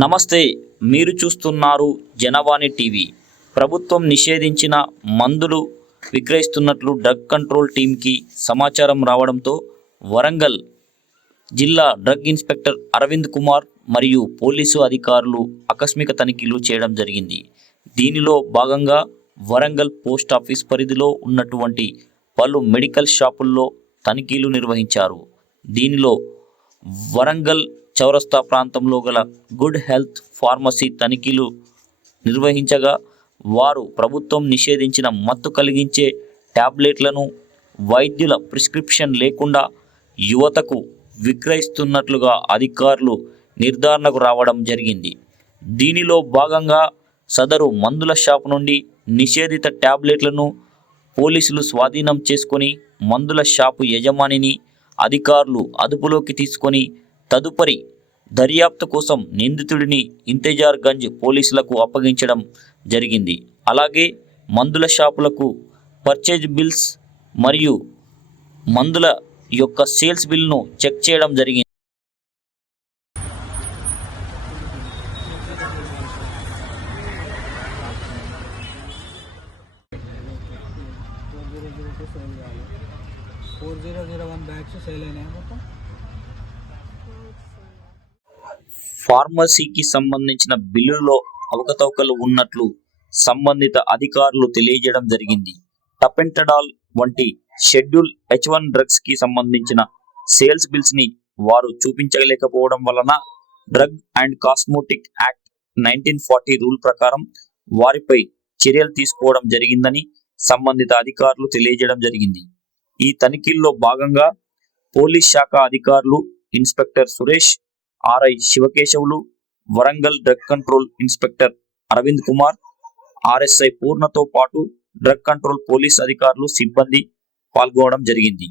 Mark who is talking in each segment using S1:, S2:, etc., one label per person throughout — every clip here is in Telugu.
S1: నమస్తే మీరు చూస్తున్నారు జనవాణి టీవీ. ప్రభుత్వం నిషేధించిన మందులు విక్రయిస్తున్నట్లు డ్రగ్ కంట్రోల్ టీంకి సమాచారం రావడంతో వరంగల్ జిల్లా డ్రగ్ ఇన్స్పెక్టర్ అరవింద్ కుమార్ మరియు పోలీసు అధికారులు ఆకస్మిక తనిఖీలు చేయడం జరిగింది. దీనిలో భాగంగా వరంగల్ పోస్ట్ ఆఫీస్ పరిధిలో ఉన్నటువంటి పలు మెడికల్ షాపుల్లో తనిఖీలు నిర్వహించారు. దీనిలో వరంగల్ చౌరస్తా ప్రాంతంలో గల గుడ్ హెల్త్ ఫార్మసీ తనిఖీలు నిర్వహించగా వారు ప్రభుత్వం నిషేధించిన మత్తు కలిగించే ట్యాబ్లెట్లను వైద్యుల ప్రిస్క్రిప్షన్ లేకుండా యువతకు విక్రయిస్తున్నట్లుగా అధికారులు నిర్ధారణకు రావడం జరిగింది. దీనిలో భాగంగా సదరు మందుల షాపు నుండి నిషేధిత ట్యాబ్లెట్లను పోలీసులు స్వాధీనం చేసుకొని మందుల షాపు యజమానిని అధికారులు అదుపులోకి తీసుకొని తదుపరి దర్యాప్తు కోసం నిందితుడిని ఇంతజార్ గంజ్ పోలీసులకు అప్పగించడం జరిగింది. అలాగే మందుల షాపులకు పర్చేజ్ బిల్స్ మరియు మందుల యొక్క సేల్స్ బిల్ను చెక్ చేయడం జరిగింది.
S2: Four zero zero one bags sale అయినాయి మొత్తం?
S1: ఫార్మసీకి సంబంధించిన బిల్లులో అవకతవకలు ఉన్నట్లు సంబంధిత అధికారులు తెలియజేయడం జరిగింది. టపెంటడాల్ వంటి షెడ్యూల్ హెచ్ వన్ డ్రగ్స్కి సంబంధించిన సేల్స్ బిల్స్ని వారు చూపించలేకపోవడం వలన drug and cosmetic act nineteen forty rule ప్రకారం వారిపై చర్యలు తీసుకోవడం జరిగిందని సంబంధిత అధికారులు తెలియజేయడం జరిగింది. ఈ తనిఖీల్లో భాగంగా పోలీస్ శాఖ అధికారులు inspector Suresh RI Shivakeshavulu Warangal drug control inspector Aravind Kumar RSI పూర్ణతో పాటు డ్రగ్ కంట్రోల్ పోలీస్ అధికారులు సిబ్బంది పాల్గొనడం జరిగింది.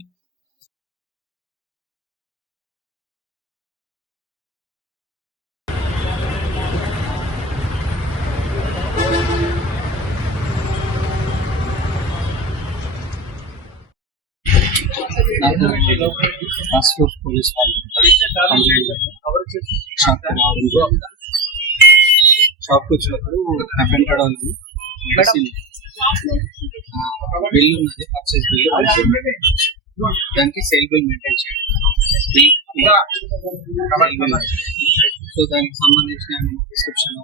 S2: నాకు టాస్క్ పోలీస్ వాళ్ళు కంప్లైంట్ షాప్ రావడంతో షాప్కి వచ్చినప్పుడు అపెంటెడ్ ఉంది మెడిసిన్ బిల్ ఉన్నది పర్చేస్ బిల్ దానికి సేల్ బిల్ మెయింటైన్ చేయాలి సో దానికి సంబంధించిన ప్రిస్క్రిప్షన్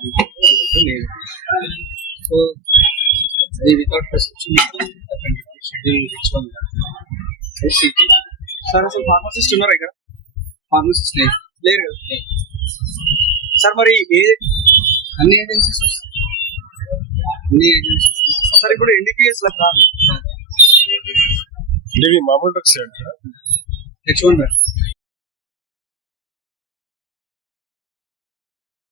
S2: లేదు సో అది వితౌట్ ప్రిస్క్రిప్షన్ షెడ్యూల్ తెచ్చుకోవాలి
S3: సార్ అసలు ఫార్మసిస్ట్ ఉన్నారు ఇక్కడ?
S2: ఫార్మసిస్ట్ లేదు.
S3: లేరు కదా. సార్ మరి ఏ
S2: అన్ని ఏజెన్సీస్ అన్ని ఏజెన్సీస్
S3: సార్ ఇప్పుడు ఎన్డీపీఎస్
S4: మామూలు డ్రగ్స్
S2: హెచ్ వన్